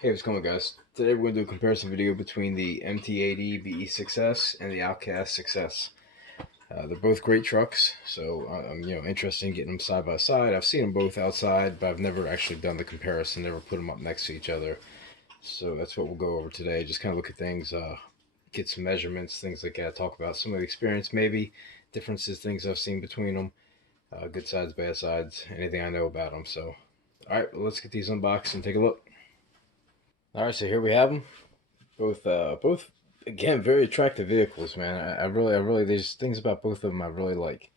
Hey, what's going on, guys? Today we're going to do a comparison video between the MT80 BE6S and the Outcast 6S. They're both great trucks, so I'm interested in getting them side by side. I've seen them both outside, but I've never actually done the comparison, never put them up next to each other. So that's what we'll go over today. Just kind of look at things, get some measurements, things like that. Talk about some of the experience, maybe differences, things I've seen between them, good sides, bad sides, anything I know about them. So, all right, well, let's get these unboxed and take a look. All right, so here we have them. Both again very attractive vehicles, man. I really there's things about both of them I really like.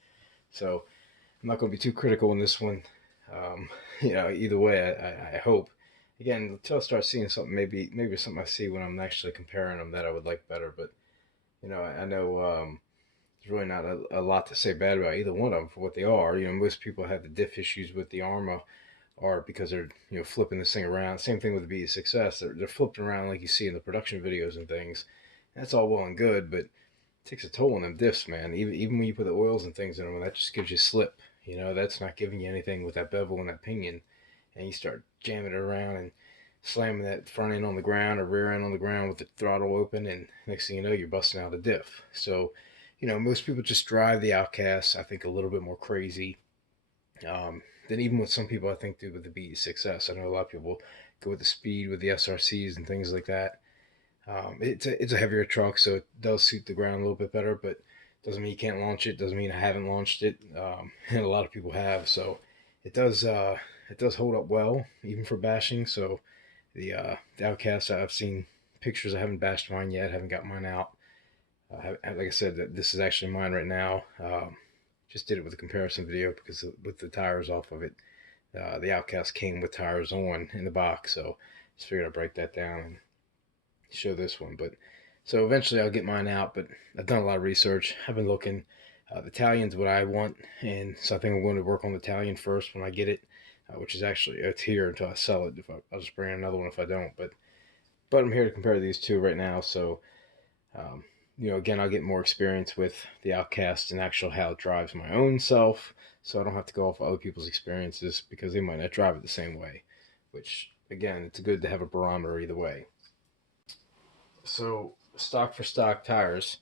So I'm not going to be too critical in this one. Um, either way, I hope. Again, until I start seeing something, maybe something I see when I'm actually comparing them that I would like better. But I know there's really not a lot to say bad about either one of them for what they are. Most people have the diff issues with the Arrma are because they're flipping this thing around. Same thing with the BE6S. They're flipping around like you see in the production videos and things. That's all well and good, but it takes a toll on them diffs, man. Even when you put the oils and things in them, that just gives you slip. That's not giving you anything with that bevel and that pinion, and you start jamming it around and slamming that front end on the ground or rear end on the ground with the throttle open, and next thing you know, you're busting out a diff. So, most people just drive the Outcasts, I think, a little bit more crazy than even what some people I think do with the BE6S. I know a lot of people go with the speed with the SRCs and things like that. It's a heavier truck, so it does suit the ground a little bit better, but doesn't mean you can't launch it. Doesn't mean I haven't launched it, and a lot of people have. So it does hold up well, even for bashing. So the Outcast, I've seen pictures. I haven't bashed mine yet. Haven't got mine out. Like I said, this is actually mine right now. Just did it with a comparison video because with the tires off of it, the Outcast came with tires on in the box. So just figured I'd break that down and show this one. But so eventually I'll get mine out. But I've done a lot of research. I've been looking. The Italian's what I want, and so I think I'm going to work on the Italian first when I get it, which is actually it's here until I sell it. I'll just bring another one if I don't. But I'm here to compare these two right now. So um, again, I'll get more experience with the Outcast and actual how it drives my own self, so I don't have to go off other people's experiences because they might not drive it the same way. Which again, it's good to have a barometer either way. So stock for stock tires.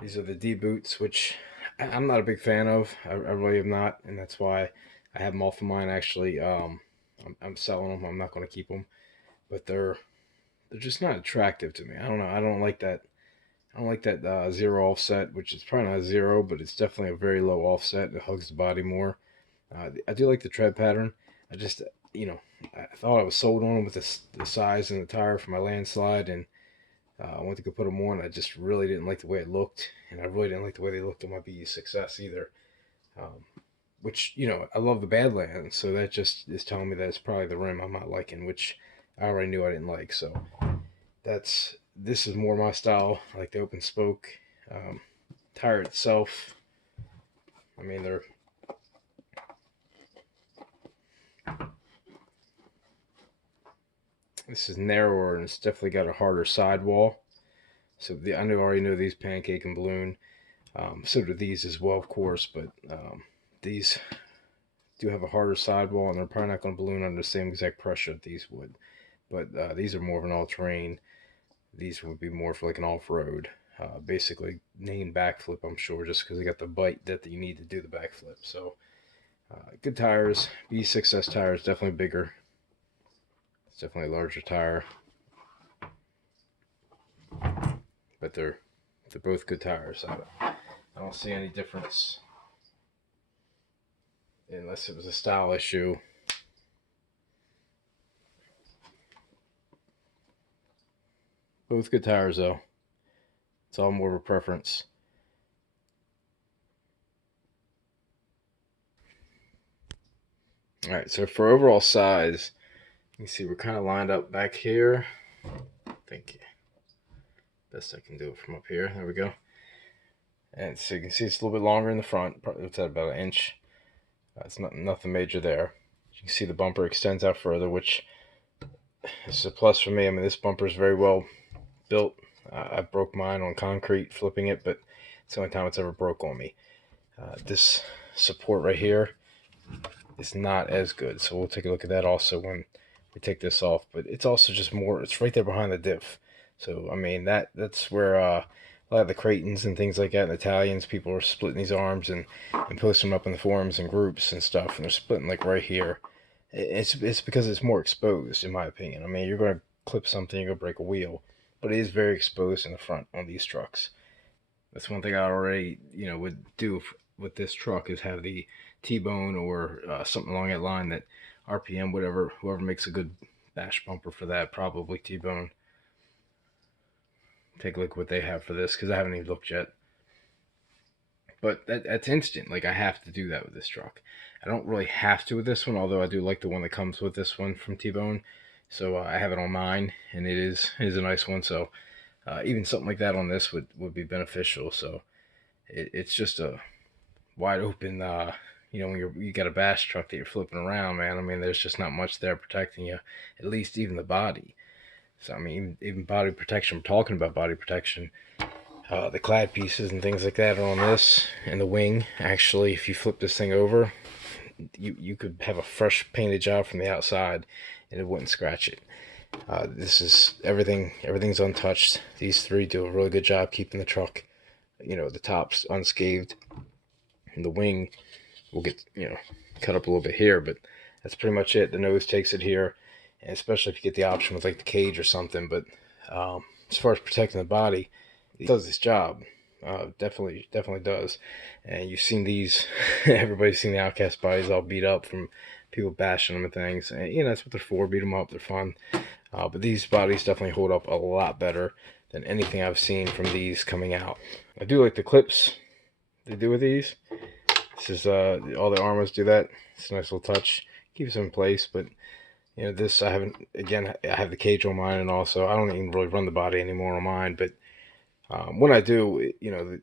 These are the D boots, which I'm not a big fan of. I really am not, and that's why I have them off of mine. Actually, I'm selling them. I'm not going to keep them, but they're just not attractive to me. I don't know. I don't like that zero offset, which is probably not zero, but it's definitely a very low offset. It hugs the body more. I do like the tread pattern. I just, you know, I thought I was sold on them with the size and the tire for my landslide, and I went to go put them on. I just really didn't like the way it looked, and I really didn't like the way they looked on my BE6S either. Um, which, I love the Badlands, so that just is telling me that it's probably the rim I'm not liking, which I already knew I didn't like. So this is more my style. I like the open spoke. Um, Tire itself, I mean, this is narrower and it's definitely got a harder sidewall. So already know these pancake and balloon. So do these as well, of course, but these do have a harder sidewall, and they're probably not going to balloon under the same exact pressure that these would. But these are more of an all-terrain. These would be more for like an off-road. Basically, named backflip, I'm sure, just because they got the bite that you need to do the backflip. So, good tires. BE6S tires, definitely bigger. It's definitely a larger tire, but they're both good tires. I don't see any difference unless it was a style issue. Both good tires though. It's all more of a preference. All right, so for overall size, you can see we're kind of lined up back here. I think best I can do it from up here. There we go. And so you can see it's a little bit longer in the front. Probably it's at about an inch. It's nothing major there. You can see the bumper extends out further, which is a plus for me. I mean, this bumper is very well built. I broke mine on concrete flipping it, but it's the only time it's ever broke on me. This support right here is not as good, so we'll take a look at that also when we take this off. But it's also just more, it's right there behind the diff. So I mean that's where a lot of the Cretans and things like that, and Italians, people are splitting these arms and posting them up in the forums and groups and stuff, and they're splitting like right here. It's because it's more exposed, in my opinion. I mean, you're going to clip something, you're going to break a wheel, but it is very exposed in the front on these trucks. That's one thing I already, would do with this truck is have the T-bone or something along that line, that RPM, whatever, whoever makes a good bash bumper for that, probably T-bone. Take a look what they have for this, because I haven't even looked yet. But that's instant. Like, I have to do that with this truck. I don't really have to with this one, although I do like the one that comes with this one from T-bone. So I have it on mine, and it is a nice one. So even something like that on this would be beneficial. So it's just a wide open, when you got a bash truck that you're flipping around, man. I mean, there's just not much there protecting you, at least even the body. So I mean, even body protection. We're talking about body protection. The clad pieces and things like that are on this, and the wing. Actually, if you flip this thing over, you could have a fresh painted job from the outside, and it wouldn't scratch it. This is everything. Everything's untouched. These three do a really good job keeping the truck, the tops unscathed, and the wing will get cut up a little bit here, but that's pretty much it. The nose takes it here, and especially if you get the option with like the cage or something. But as far as protecting the body, it does this job. Definitely does. And you've seen these. Everybody's seen the Outcast bodies all beat up from people bashing them and things. And that's what they're for. Beat them up. They're fun. But these bodies definitely hold up a lot better than anything I've seen from these coming out. I do like the clips they do with these. This is all the Arrmas do that. It's a nice little touch. Keeps them in place. But this I haven't. Again, I have the cage on mine, and also I don't even really run the body anymore on mine, but. When I do,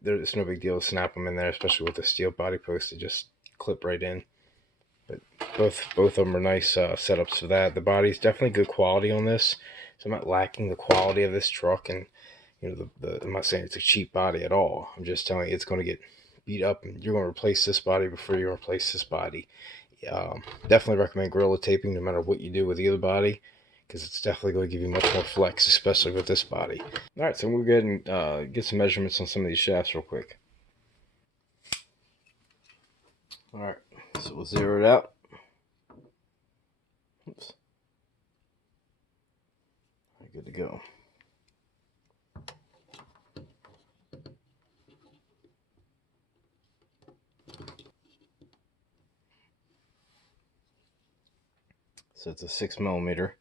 there's no big deal to snap them in there, especially with the steel body post. They just clip right in. But both of them are nice setups for that. The body's definitely good quality on this, so I'm not lacking the quality of this truck. And I'm not saying it's a cheap body at all. I'm just telling you it's going to get beat up, and you're going to replace this body before you replace this body. Definitely recommend Gorilla taping no matter what you do with either body, because it's definitely going to give you much more flex, especially with this body. Alright, so we'll go ahead and get some measurements on some of these shafts real quick. Alright, so we'll zero it out. Oops. Good to go. So it's a 6mm.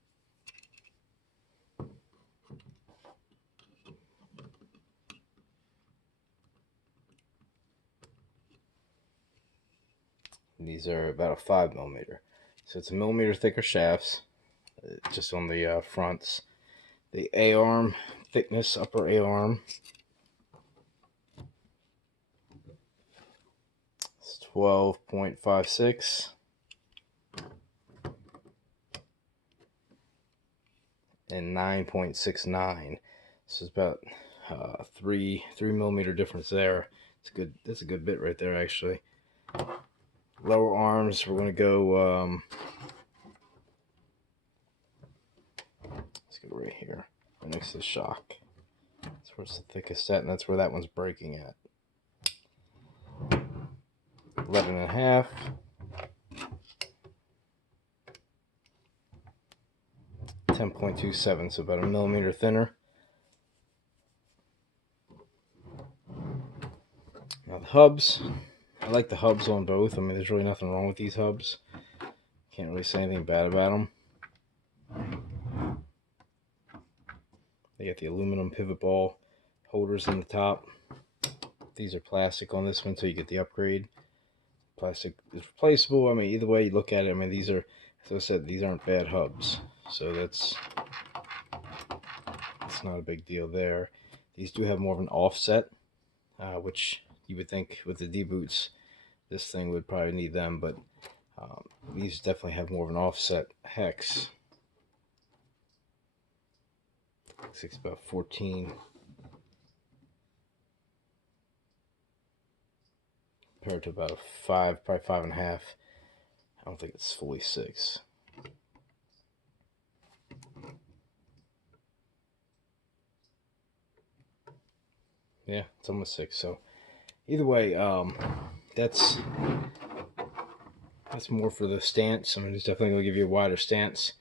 These are about a 5mm. So it's a millimeter thicker shafts, just on the fronts. The A-arm thickness, upper A-arm, it's 12.56. And 9.69. So it's about 3mm difference there. It's good. That's a good bit right there, actually. Lower arms, we're going to go, let's go right here, right next to the shock. That's where it's the thickest at, and that's where that one's breaking at. 11.5. 10.27, so about a millimeter thinner. Now the hubs, I like the hubs on both. I mean, there's really nothing wrong with these hubs. Can't really say anything bad about them. They got the aluminum pivot ball holders in the top. These are plastic on this one, so you get the upgrade. Plastic is replaceable. I mean, either way you look at it, I mean, these are, as I said, these aren't bad hubs. So that's not a big deal there. These do have more of an offset, which you would think with the D-boots, this thing would probably need them, but these definitely have more of an offset hex. It's about 14 compared to about a 5, probably 5.5. I don't think it's fully 6. Yeah, it's almost 6. So either way, that's more for the stance. I mean, it's definitely gonna give you a wider stance,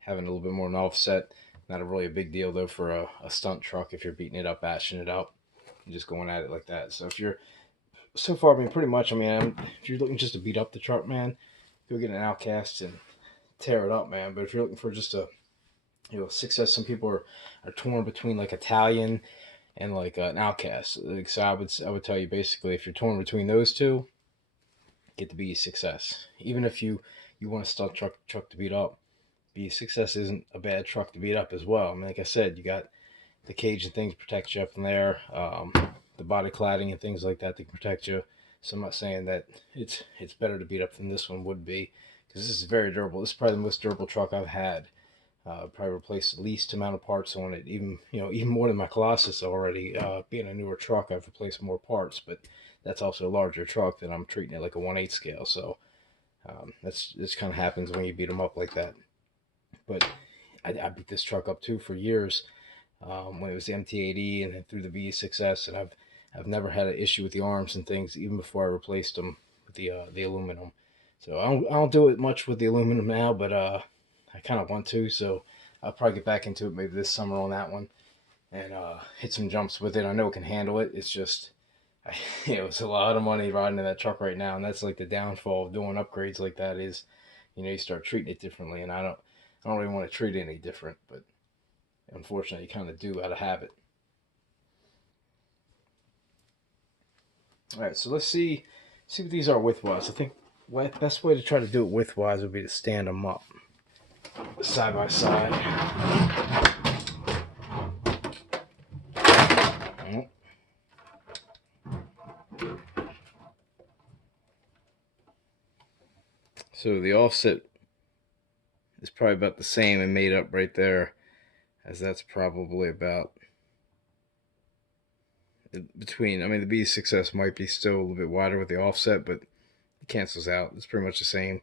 having a little bit more of an offset. Not really a big deal though for a stunt truck if you're beating it up, bashing it up, and just going at it like that. So if you're so far, I mean, pretty much, I mean, if you're looking just to beat up the truck, man, go get an Outcast and tear it up, man. But if you're looking for just a success, some people are torn between like Italian and like an Outcast. Like, so I would tell you basically if you're torn between those two, get the BE6S. Even if you want a stunt truck to beat up, BE6S isn't a bad truck to beat up as well. I mean, like I said, you got the cage and things protect you up in there, the body cladding and things like that to protect you. So I'm not saying that it's better to beat up than this one would be, because this is very durable. This is probably the most durable truck I've had. Probably replaced the least amount of parts on it, even more than my Colossus already. Being a newer truck, I've replaced more parts, but that's also a larger truck that I'm treating it like a 1/8 scale. So this kind of happens when you beat them up like that. But I beat this truck up too for years, when it was the MT80 and then through the BE6S, and I've never had an issue with the arms and things even before I replaced them with the aluminum. So I don't do it much with the aluminum now, but I kind of want to. So I'll probably get back into it maybe this summer on that one and hit some jumps with it. I know it can handle it. It's just it's a lot of money riding in that truck right now, and that's like the downfall of doing upgrades like that is, you start treating it differently, and I don't really want to treat it any different, but unfortunately, you kind of do out of habit. All right, so let's see what these are widthwise. I think the best way to try to do it widthwise would be to stand them up side by side. So the offset is probably about the same and made up right there, as that's probably about between. I mean, the B6S might be still a little bit wider with the offset, but it cancels out. It's pretty much the same.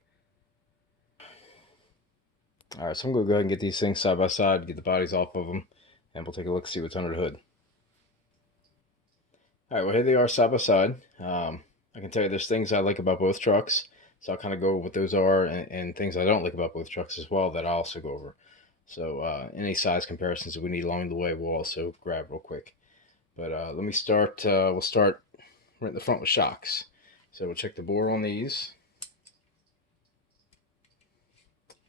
All right, so I'm going to go ahead and get these things side by side, get the bodies off of them, and we'll take a look, see what's under the hood. All right, well, here they are side by side. I can tell you there's things I like about both trucks, so I'll kind of go over what those are, and things I don't like about both trucks as well that I'll also go over. So any size comparisons that we need along the way, we'll also grab real quick. But let me start. We'll start right in the front with shocks. So we'll check the bore on these.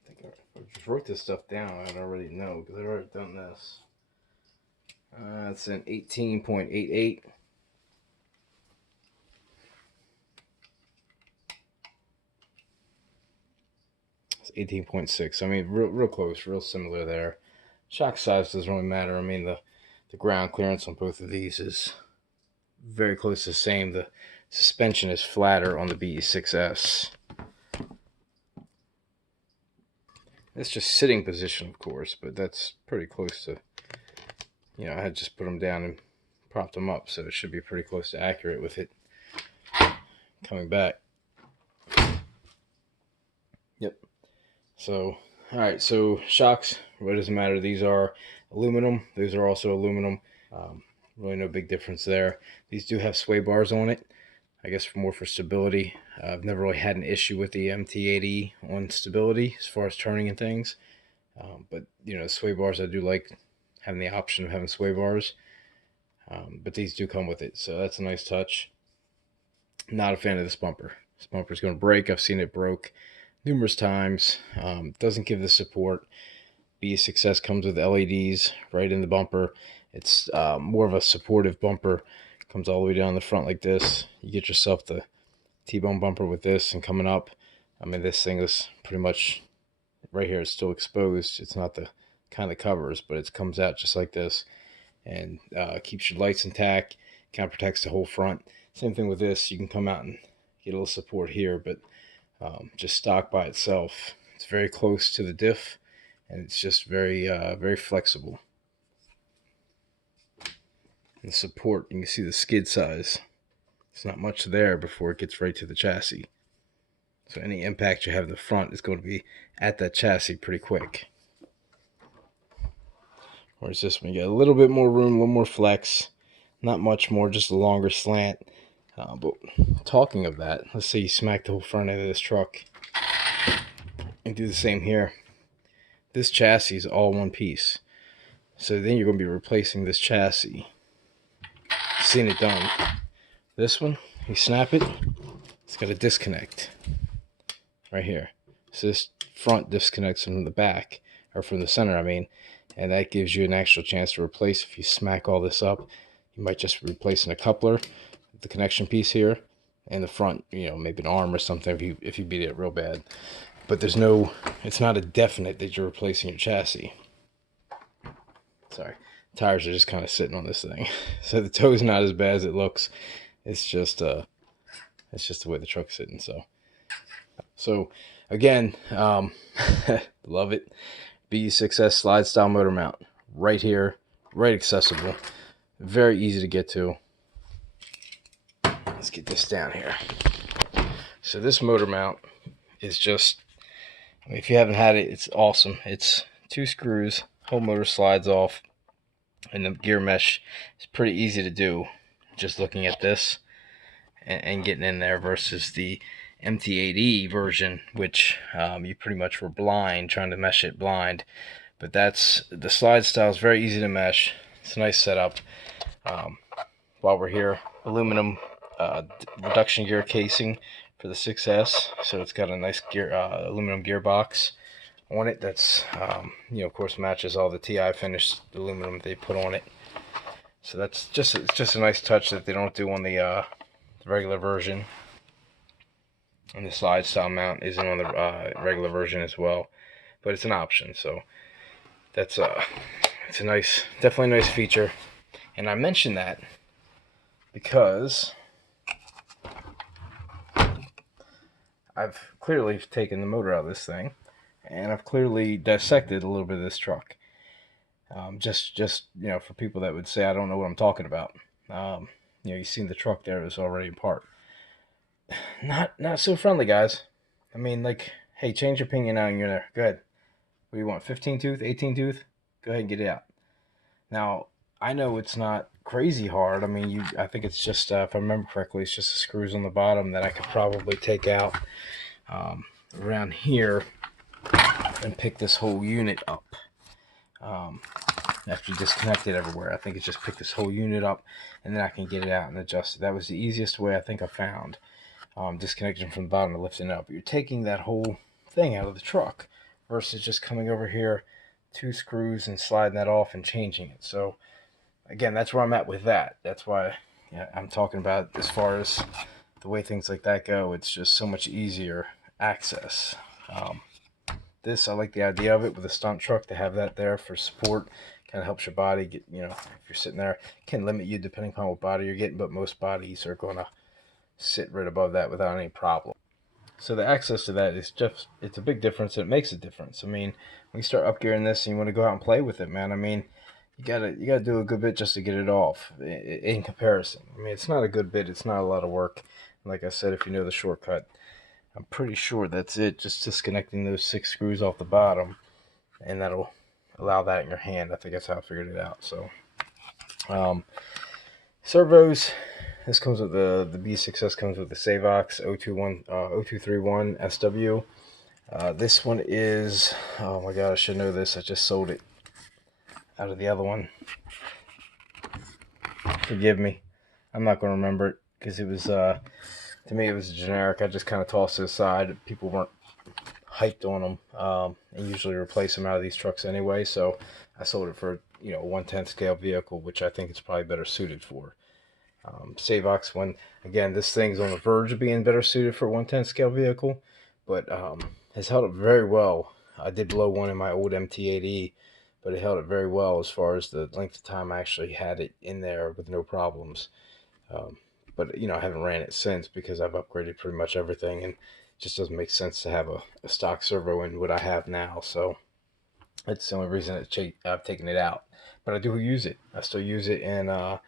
I think I just wrote this stuff down. I'd already know because I've already done this. It's an 18.88. It's 18.6. I mean, real close, real similar there. Shock size doesn't really matter. I mean, the ground clearance on both of these is very close to the same. The suspension is flatter on the BE6S. It's just sitting position, of course, but that's pretty close to, I had just put them down and propped them up, so it should be pretty close to accurate with it coming back. Yep. So, all right, so shocks, what does it matter? These are aluminum. Those are also aluminum. Really no big difference there. These do have sway bars on it, I guess more for stability. I've never really had an issue with the MT80 on stability as far as turning and things. But, sway bars, I do like having the option of having sway bars. But these do come with it, so that's a nice touch. Not a fan of this bumper. This bumper is going to break. I've seen it broke numerous times. Doesn't give the support. BE6S comes with LEDs right in the bumper. It's more of a supportive bumper. Comes all the way down the front like this. You get yourself the T-bone bumper with this, and coming up, I mean, this thing is pretty much right here. It's still exposed. It's not the kind that covers, but it comes out just like this, and keeps your lights intact. Kind of protects the whole front. Same thing with this. You can come out and get a little support here, but just stock by itself, it's very close to the diff, and it's just very very flexible. And the support, you can see the skid size. It's not much there before it gets right to the chassis. So any impact you have in the front is going to be at that chassis pretty quick. Whereas this one, you got a little bit more room, a little more flex. Not much more, just a longer slant. But talking of that, let's say you smack the whole front end of this truck and do the same here. This chassis is all one piece. So then you're going to be replacing this chassis. Seen it done. This one, you snap it, it's got a disconnect right here. So this front disconnects from the back, or from the center, I mean, and that gives you an actual chance to replace. If you smack all this up, you might just be replacing a coupler, the connection piece here, and the front, you know, maybe an arm or something if you beat it real bad. But there's no, it's not a definite that you're replacing your chassis. Sorry, tires are just kind of sitting on this thing. So the toe's not as bad as it looks. It's just the way the truck's sitting. So again, love it. BE6S slide style motor mount right here, right accessible, very easy to get to. Let's get this down here. So this motor mount is just, if you haven't had it, it's awesome. It's 2 screws, whole motor slides off, and the gear mesh is pretty easy to do, just looking at this and getting in there, versus the MT8E version, which you pretty much were blind, trying to mesh it blind. But that's, the slide style is very easy to mesh. It's a nice setup. While we're here, aluminum reduction gear casing for the 6S, so it's got a nice gear aluminum gearbox on it that's you know, of course matches all the TI finished aluminum they put on it. So that's just, it's just a nice touch that they don't do on the regular version. And the slide style mount isn't on the regular version as well, but it's an option. So that's it's a nice, definitely a nice feature. And I mention that because I've clearly taken the motor out of this thing, and I've clearly dissected a little bit of this truck. Just you know, for people that would say I don't know what I'm talking about. You know, you've seen the truck there, it was already apart. Not so friendly, guys. I mean, like, hey, change your opinion now and you're there. Go ahead. What do you want, 15 tooth, 18 tooth? Go ahead and get it out. Now, I know it's not crazy hard. I mean, I think it's just, if I remember correctly, it's just the screws on the bottom that I could probably take out around here and pick this whole unit up. After you disconnect it everywhere, I think it's just pick this whole unit up, and then I can get it out and adjust it. That was the easiest way I think I found. Disconnecting from the bottom and lifting it up. You're taking that whole thing out of the truck versus just coming over here, 2 screws, and sliding that off and changing it. So again, that's where I'm at with that. That's why, yeah, I'm talking about, as far as the way things like that go, it's just so much easier access. This, I like the idea of it with a stunt truck, to have that there for support. Kind of helps your body get, you know, if you're sitting there, can limit you depending on what body you're getting, but most bodies are going to sit right above that without any problem. So the access to that is just, it's a big difference, and it makes a difference. I mean, when you start upgearing this and you want to go out and play with it, man, I mean, you gotta do a good bit just to get it off in comparison. I mean, it's not a good bit, it's not a lot of work. Like I said, if you know the shortcut, I'm pretty sure that's it, just disconnecting those 6 screws off the bottom, and that'll allow that in your hand. I think that's how I figured it out. So servos, this comes with the BE6S comes with the Servos 0231 SW. This one is, oh my god, I should know this. I just sold it out of the other one. Forgive me. I'm not going to remember it because it was, to me, it was generic. I just kind of tossed it aside. People weren't hyped on them, and usually replace them out of these trucks anyway. So I sold it for, you know, a 1/10 scale vehicle, which I think it's probably better suited for. Servos, when again, this thing's on the verge of being better suited for a 1/10 scale vehicle, but has held up very well. I did blow one in my old MT8E, but it held it very well as far as the length of time I actually had it in there with no problems. But you know, I haven't ran it since because I've upgraded pretty much everything, and it just doesn't make sense to have a stock servo in what I have now. So that's the only reason I've taken it out. But I do use it. I still use it in a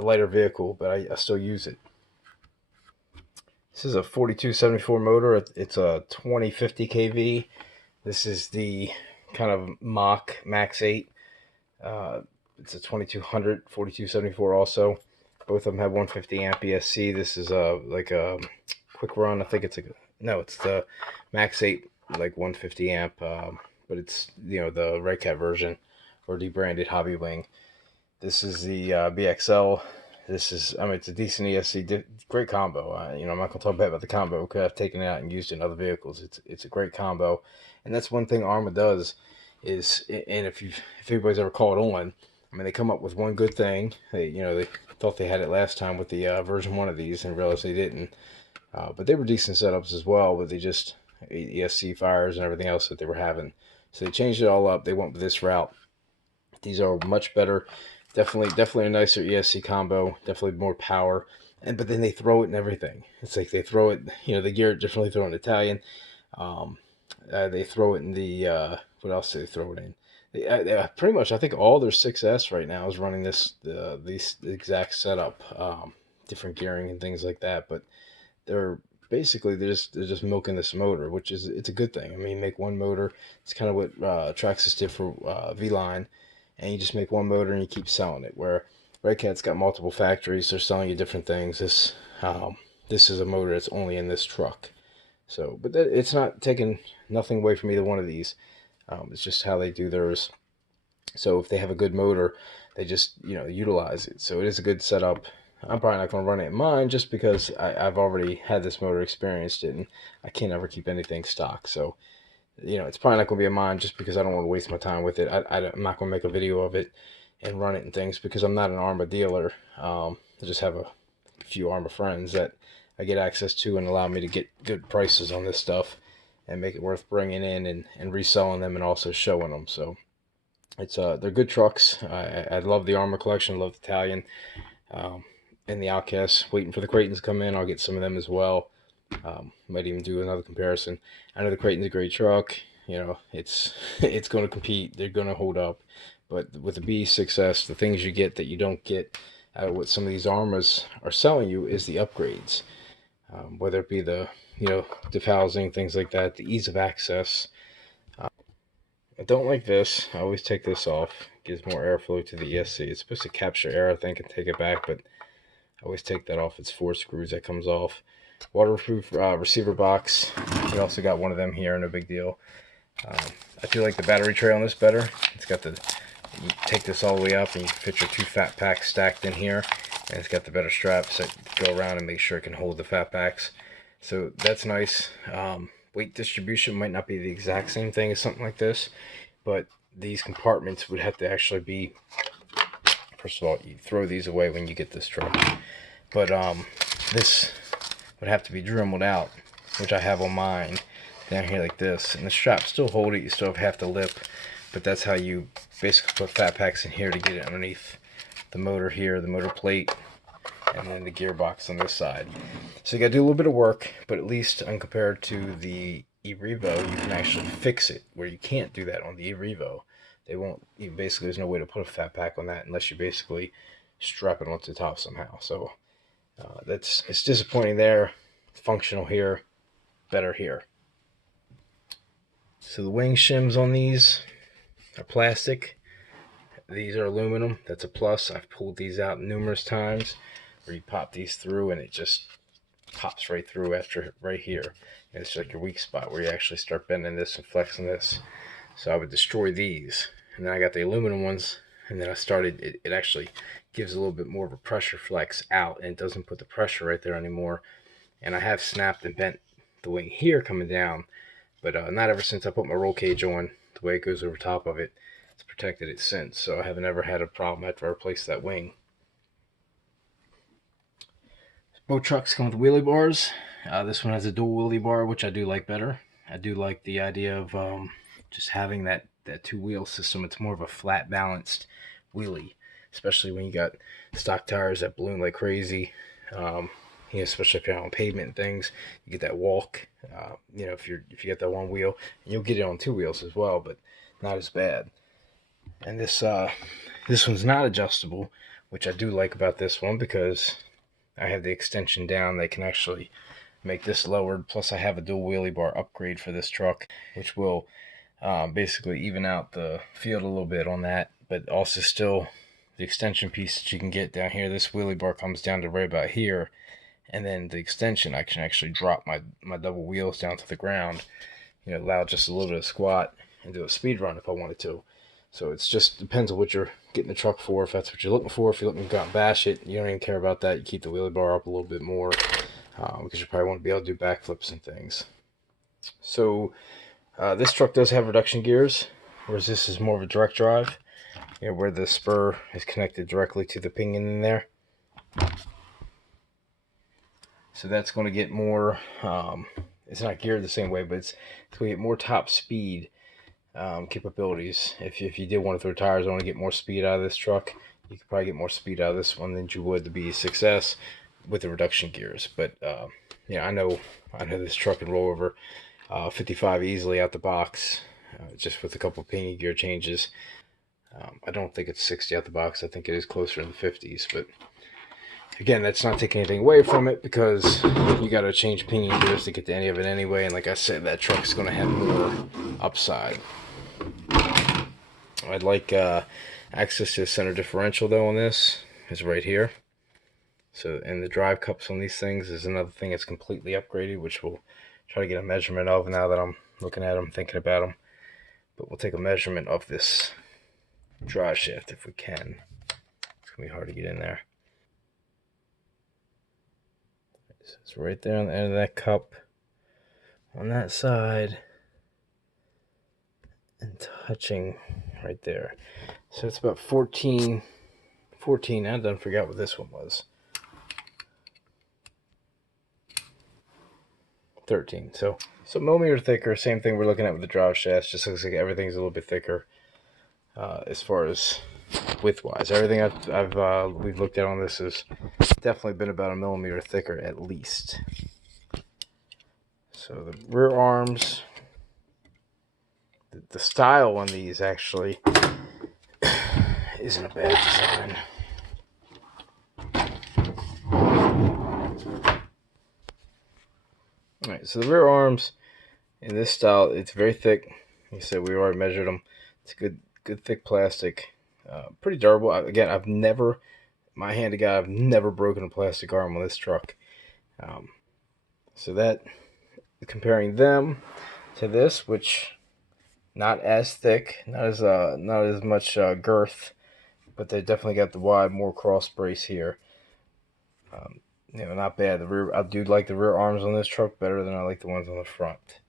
lighter vehicle, but I still use it. This is a 4274 motor. It's a 2050 kV. This is the kind of mock Max 8. It's a 2200 4274 also. Both of them have 150 amp ESC. This is like a quick run. I think it's it's the Max 8 like 150 amp, but it's the Redcat version or debranded Hobby Wing. This is the BXL. This is, I mean, it's a decent ESC, great combo. I'm not gonna talk bad about the combo because I've taken it out and used it in other vehicles. It's a great combo, and that's one thing Arrma does is, and if anybody's ever caught on, I mean, they come up with one good thing. They thought they had it last time with the version 1 of these and realized they didn't. But they were decent setups as well, but they just ESC fires and everything else that they were having. So they changed it all up. They went with this route. These are much better. Definitely a nicer ESC combo. Definitely more power. But then they throw it in everything. It's like they throw it. They gear it differently. Throw it in Italian. Um, they throw it in the what else do they throw it in? Pretty much, I think all their 6S right now is running this exact setup, different gearing and things like that. But they're they're just milking this motor, which is it's a good thing. I mean, make one motor. It's kind of what Traxxas did for V-Line, and you just make one motor and you keep selling it. Where Redcat's got multiple factories, they're selling you different things. This is a motor that's only in this truck. So, but it's not taking nothing away from either one of these. It's just how they do theirs. So if they have a good motor, they just utilize it. So it is a good setup. I'm probably not going to run it in mine just because I've already had this motor, experienced it, and I can't ever keep anything stock. So it's probably not going to be a mine just because I don't want to waste my time with it. I'm not going to make a video of it and run it and things because I'm not an Arrma dealer. I just have a few Arrma friends that I get access to and allow me to get good prices on this stuff and make it worth bringing in and reselling them and also showing them. So they're good trucks. I love the Arrma collection. I love the Italian and the Outcast. Waiting for the Creightons to come in. I'll get some of them as well. Might even do another comparison. I know the Creightons a great truck. It's it's going to compete. They're going to hold up. But with the BE6S, the things you get that you don't get out of what some of these Arrmas are selling you is the upgrades. Whether it be the diff housing, things like that, the ease of access. I don't like this. I always take this off. It gives more airflow to the ESC. It's supposed to capture air, I think, and take it back, but I always take that off. It's 4 screws that comes off. Waterproof receiver box. We also got one of them here, no big deal. I feel like the battery tray on this better. It's got you take this all the way up and you can fit your 2 fat packs stacked in here. And it's got the better straps that go around and make sure it can hold the fat packs. So that's nice. Weight distribution might not be the exact same thing as something like this, but these compartments would have to actually be, first of all, you throw these away when you get this truck, but this would have to be dremelled out, which I have on mine down here like this, and the straps still hold it. You still have half the lip, but that's how you basically put fat packs in here to get it underneath the motor here, the motor plate, and then the gearbox on this side. So you got to do a little bit of work, but at least compared to the eRevo, you can actually fix it where you can't do that on the eRevo. They won't, basically there's no way to put a fat pack on that unless you basically strap it onto the top somehow. So it's disappointing there. Functional here, better here. So the wing shims on these are plastic. These are aluminum. That's a plus. I've pulled these out numerous times where you pop these through and it just pops right through after right here. And it's like your weak spot where you actually start bending this and flexing this. So I would destroy these. And then I got the aluminum ones, and then I started, it actually gives a little bit more of a pressure flex out, and it doesn't put the pressure right there anymore. And I have snapped and bent the wing here coming down, but not ever since I put my roll cage on, the way it goes over top of it. It's protected it since, so I haven't ever had a problem after I replaced that wing. Both trucks come with wheelie bars. This one has a dual wheelie bar, which I do like better. I do like the idea of just having that 2-wheel system. It's more of a flat balanced wheelie, especially when you got stock tires that balloon like crazy. Especially if you're on pavement and things, you get that walk. If you get that one wheel, and you'll get it on 2 wheels as well, but not as bad. And this one's not adjustable, which I do like about this one because I have the extension down. They can actually make this lowered. Plus I have a dual wheelie bar upgrade for this truck, which will basically even out the field a little bit on that, but also still the extension piece that you can get down here. This wheelie bar comes down to right about here, and then the extension, I can actually drop my double wheels down to the ground, allow just a little bit of squat and do a speed run if I wanted to. So it's just depends on what you're getting the truck for. If that's what you're looking for, if you're looking to go out and bash it, you don't even care about that. You keep the wheelie bar up a little bit more because you probably want to be able to do backflips and things. So this truck does have reduction gears, whereas this is more of a direct drive, where the spur is connected directly to the pinion in there. So that's going to get more, it's not geared the same way, but it's going to get more top speed capabilities. If you did want to throw tires on to get more speed out of this truck, you could probably get more speed out of this one than you would the BE6S with the reduction gears. But I know this truck can roll over 55 easily out the box, just with a couple of pinion gear changes. I don't think it's 60 out the box. I think it is closer in the 50s, but again, that's not taking anything away from it because you got to change pinion gears to get to any of it anyway. And like I said, that truck's going to have more upside. I'd like access to the center differential though on this is right here. So, and the drive cups on these things is another thing that's completely upgraded, which we'll try to get a measurement of now that I'm looking at them, thinking about them. But we'll take a measurement of this drive shaft if we can. It's going to be hard to get in there. So it's right there on the end of that cup on that side and touching right there. So it's about 14. I done forgot what this one was. 13. So millimeter thicker. Same thing we're looking at with the drive shafts. Just looks like everything's a little bit thicker as far as width wise. Everything we've looked at on this has definitely been about a millimeter thicker at least. So the rear arms, the style on these actually isn't a bad design. Alright, so the rear arms in this style, it's very thick. Like I said, we already measured them. It's good thick plastic, pretty durable. Again, my hand to God, I've never broken a plastic arm on this truck. So that, comparing them to this, which not as thick, not as much girth, but they definitely got the wide, more cross brace here. Not bad. I do like the rear arms on this truck better than I like the ones on the front.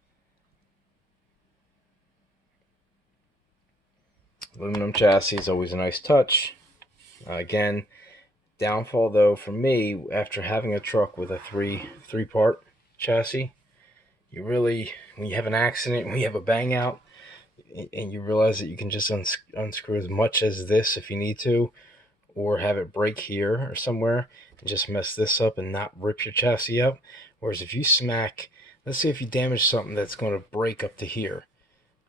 Aluminum chassis is always a nice touch. Again, downfall though for me, after having a truck with a three-part chassis, you really, when you have an accident, when you have a bang out, and you realize that you can just unscrew as much as this if you need to, or have it break here or somewhere and just mess this up and not rip your chassis up. Whereas if you smack, let's say if you damage something that's going to break up to here.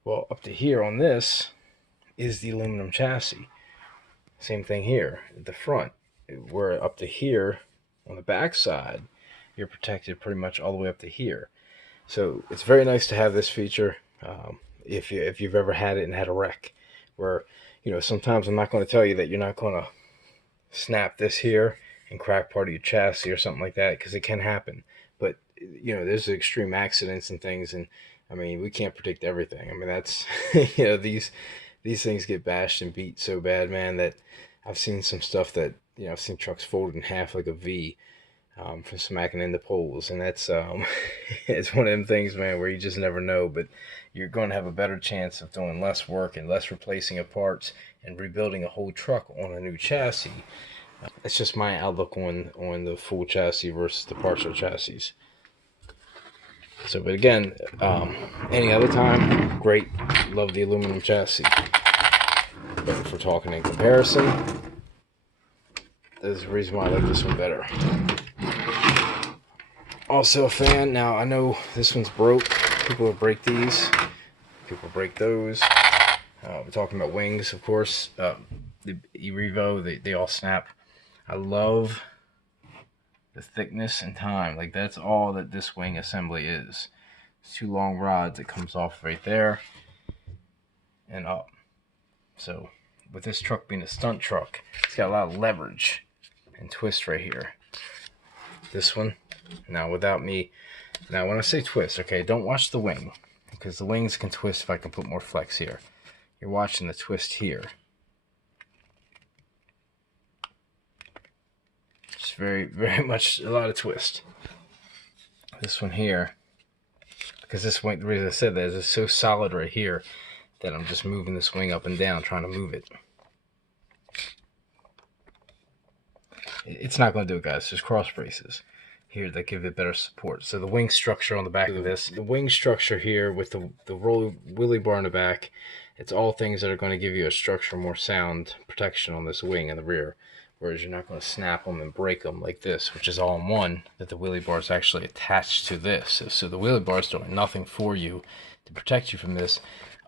Well, up to here on this is the aluminum chassis. Same thing here at the front. Where up to here on the back side, you're protected pretty much all the way up to here. So it's very nice to have this feature if you've ever had it and had a wreck. Where, sometimes I'm not going to tell you that you're not going to snap this here and crack part of your chassis or something like that, because it can happen. But there's extreme accidents and things, and I mean, we can't predict everything. I mean, that's these things get bashed and beat so bad, man, that I've seen some stuff that I've seen trucks folded in half like a V from smacking into poles, and that's it's one of them things, man, where you just never know. But you're going to have a better chance of doing less work and less replacing of parts and rebuilding a whole truck on a new chassis. That's just my outlook on the full chassis versus the partial chassis. So, but again, any other time, great. Love the aluminum chassis. But if we're talking in comparison, there's a reason why I like this one better. Also a fan. Now, I know this one's broke. People will break these. People break those. We're talking about wings, of course. The E-Revo, they all snap. I love the thickness and time. Like, that's all that this wing assembly is. It's 2 long rods that comes off right there and up. So with this truck being a stunt truck, it's got a lot of leverage and twist right here. This one, now without me, now when I say twist, okay, don't watch the wing, because the wings can twist if I can put more flex here. You're watching the twist here. It's very, very much a lot of twist. This one here, because this wing, the reason I said that is it's so solid right here that I'm just moving this wing up and down, trying to move it. It's not going to do it, guys. There's cross braces here that give it better support. So the wing structure on the back of this, the wing structure here with the wheelie bar in the back, it's all things that are going to give you a structure, more sound protection on this wing in the rear. Whereas you're not going to snap them and break them like this, which is all in one, that the wheelie bar is actually attached to this. So the wheelie bar is doing nothing for you to protect you from this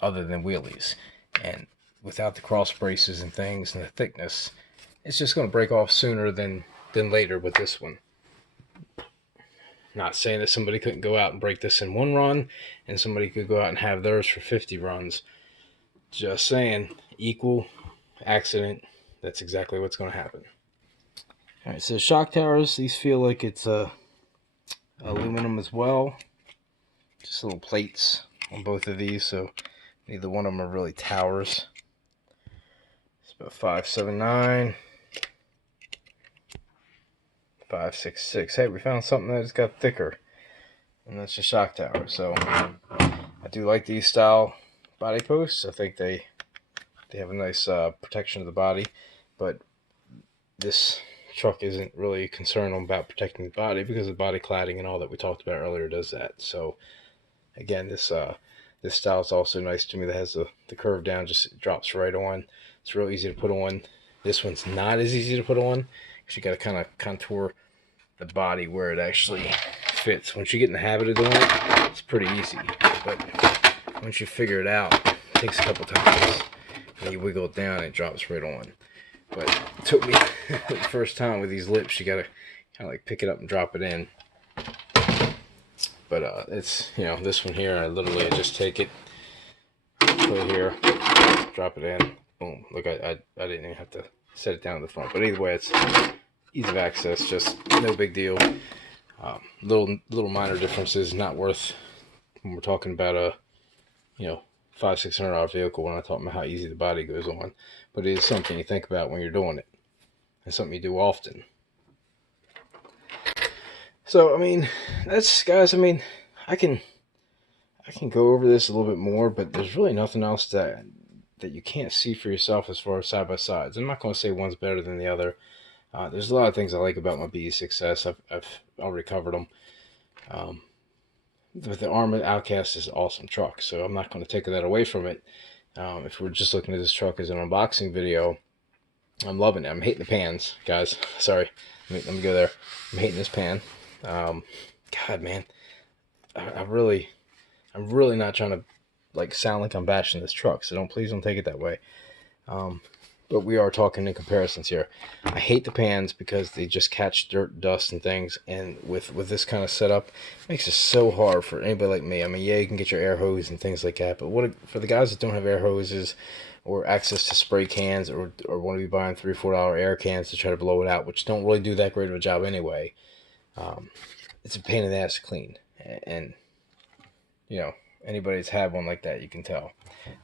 other than wheelies. And without the cross braces and things and the thickness, it's just going to break off sooner than later with this one. Not saying that somebody couldn't go out and break this in one run and somebody could go out and have theirs for 50 runs. Just saying, equal accident. That's exactly what's going to happen. All right, so shock towers, these feel like it's aluminum as well. Just little plates on both of these, so neither one of them are really towers. It's about 579, 566. Hey, we found something that's got thicker, and that's a shock tower. So I do like these style body posts. I think they have a nice protection of the body, but this truck isn't really concerned about protecting the body because the body cladding and all that we talked about earlier does that. So again, this style is also nice to me, that has the curve down, just drops right on. It's real easy to put on. This one's not as easy to put on because you got to kind of contour the body where it actually fits. Once you get in the habit of doing it, it's pretty easy, but once you figure it out, it takes a couple times. And you wiggle it down, it drops right on. But it took me the first time with these lips, you gotta kind of like pick it up and drop it in. But it's, you know, this one here, I just take it, put it here, drop it in, boom. Look, I didn't even have to set it down in the front. But either way, it's ease of access, just no big deal. Little minor differences, not worth when we're talking about a, you know, $500-600 vehicle, when I talk about how easy the body goes on. But it is something you think about when you're doing it. It's something you do often. So I mean, that's, guys, I mean, I can go over this a little bit more, but there's really nothing else that you can't see for yourself as far as side by sides. I'm not going to say one's better than the other. There's a lot of things I like about my BE6S. I've already covered them. But the Arrma Outcast is an awesome truck, so I'm not going to take that away from it. If we're just looking at this truck as an unboxing video, I'm loving it. I'm hating the pans, guys. Sorry, let me go there. I'm hating this pan. God, man, I'm really not trying to like sound like I'm bashing this truck, so please don't take it that way. But we are talking in comparisons here. I hate the pans because they just catch dirt, dust, and things. And with this kind of setup, it makes it so hard for anybody like me. I mean, yeah, you can get your air hose and things like that, but for the guys that don't have air hoses or access to spray cans, or want to be buying $3 or $4 air cans to try to blow it out, which don't really do that great of a job anyway, it's a pain in the ass to clean. And you know, anybody that's had one like that, you can tell.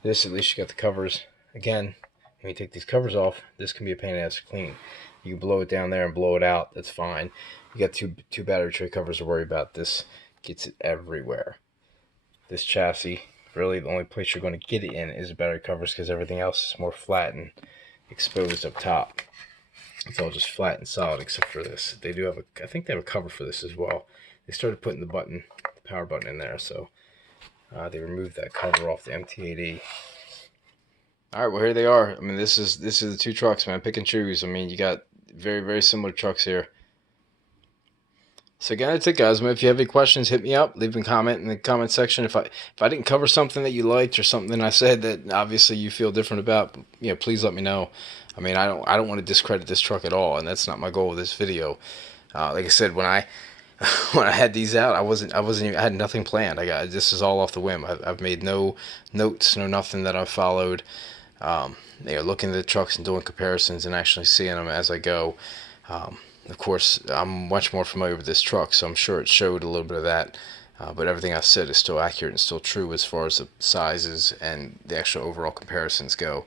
This, at least you got the covers. Again, when you take these covers off, this can be a pain in the ass to clean. You can blow it down there and blow it out. That's fine. You got two battery tray covers to worry about. This gets it everywhere. This chassis, really the only place you're going to get it in is the battery covers, because everything else is more flat and exposed up top. It's all just flat and solid except for this. They do have I think they have a cover for this as well. They started putting the power button in there, so they removed that cover off the MT8E. All right, well, here they are. I mean, this is the two trucks, man. Pick and choose. I mean, you got very, very similar trucks here. So again, that's it, guys. I mean, if you have any questions, hit me up. Leave a comment in the comment section. If I didn't cover something that you liked, or something I said that obviously you feel different about, you know, please let me know. I mean, I don't want to discredit this truck at all, and that's not my goal with this video. Like I said, when I had these out, I had nothing planned. This is all off the whim. I've made no notes, no nothing that I've followed. Looking at the trucks and doing comparisons and actually seeing them as I go. Of course, I'm much more familiar with this truck, so I'm sure it showed a little bit of that. But everything I said is still accurate and still true as far as the sizes and the actual overall comparisons go.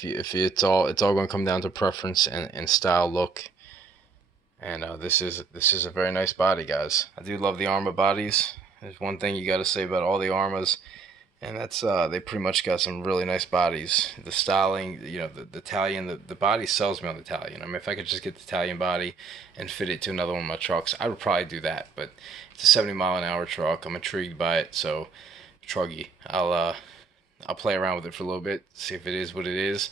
If it's all going to come down to preference and style, look. And this is a very nice body, guys. I do love the Arrma bodies. There's one thing you got to say about all the Arrmas, and that's they pretty much got some really nice bodies. The styling, the Italian, the body sells me on the Italian. I mean, if I could just get the Italian body and fit it to another one of my trucks, I would probably do that. But it's a 70-mile-an-hour truck. I'm intrigued by it, so truggy. I'll play around with it for a little bit, see if it is what it is,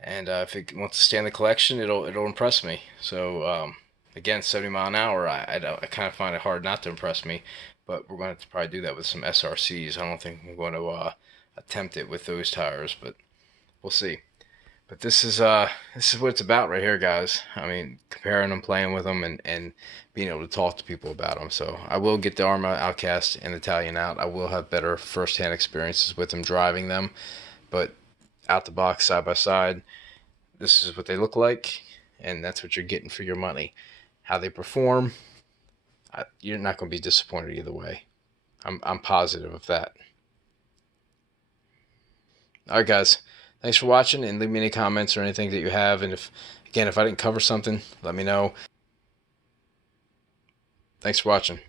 and if it wants to stay in the collection, it'll impress me. So again, 70 mile an hour, I kind of find it hard not to impress me, but we're going to have to probably do that with some SRCs. I don't think I'm going to attempt it with those tires, but we'll see. But this is what it's about right here, guys. I mean, comparing them, playing with them, and being able to talk to people about them. So I will get the Arrma Outcast and Italian out. I will have better first-hand experiences with them driving them, but out the box, side by side, this is what they look like, and that's what you're getting for your money. How they perform, you're not going to be disappointed either way. I'm positive of that. All right, guys. Thanks for watching, and leave me any comments or anything that you have. And if I didn't cover something, let me know. Thanks for watching.